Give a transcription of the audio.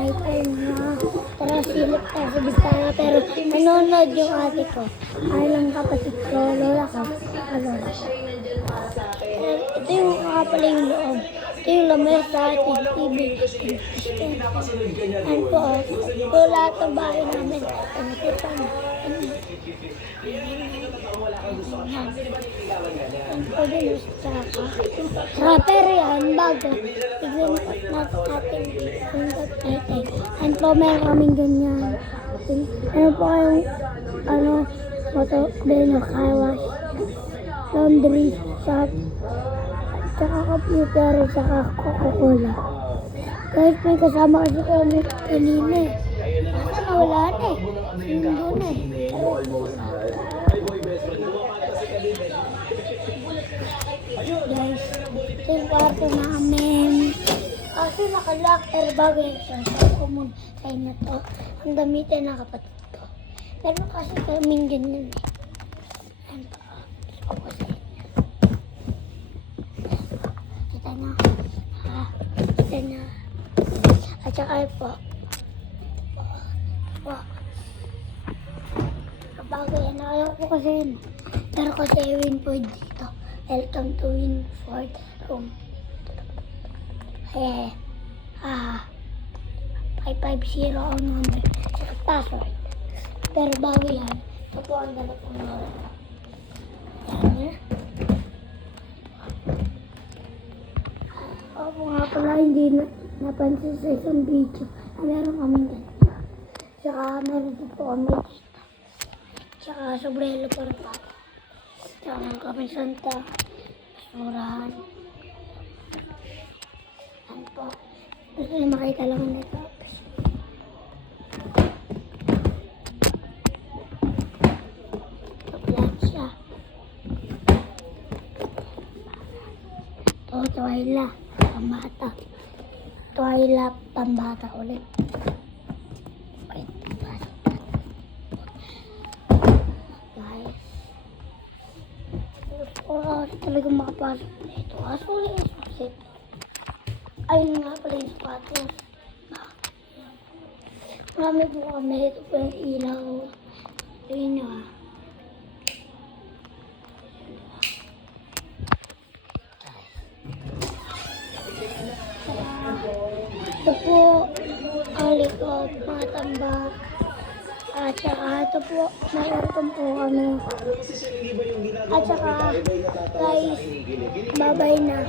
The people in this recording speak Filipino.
May time na tara silip tayo sa bistara pero nanonood yung ate ko. Ay lang kapatid ko, lola ko, lola. Ito yung pala yung loob. Ito yung lamesa, TV. Yan po, ito lahat ng bahay namin. Ano po ito? Yan po din sa rapper yan, bago. Tignan natin hanggat natin. Yan po, meron kaming ganyan. Ano po kayong, moto, car wash, laundry, shop, tsaka computer, tsaka Coca-Cola. Kahit may kasama kasi kami kanina eh. Basta nawala na eh. Hindi na eh. Guys, ito yung kwarto namin. Kasi nakalock, pero bago yung sasal ko muna sa inyo to. Ang gamitin ng kapatid ko. Pero kasi kaming ganyan eh. Ayan po. Gusto ko sa inyo. Kita nyo. Kita nyo. At saka po. Bago yan. Ayaw ko kasi yun. Pero kasi Winford dito. Welcome to Winford room. 550 ang number. Saka password. Pero bago yan. Ito po ang dapat ng lola. Yan. Opo nga pala hindi napansin sa isang video na meron kaming ganyan. Saka meron din po kami dito. Tsaka sobrelo para pa. Tsaka meron kami santa. Basurahan. Yan po. Gusto nyo makita lang nito. Kaplat siya. Ito, toila. Pambata. Toila, pambata ulit. Talagang makapasok dito. Asulit. Ayun nga pala yung sapatos. Marami po kami. Ito po yung ilaw. Tingin nyo ha. Ito po ang likod, mga tambak. At saka ito po, may aircon po kami. At saka guys, bye-bye na.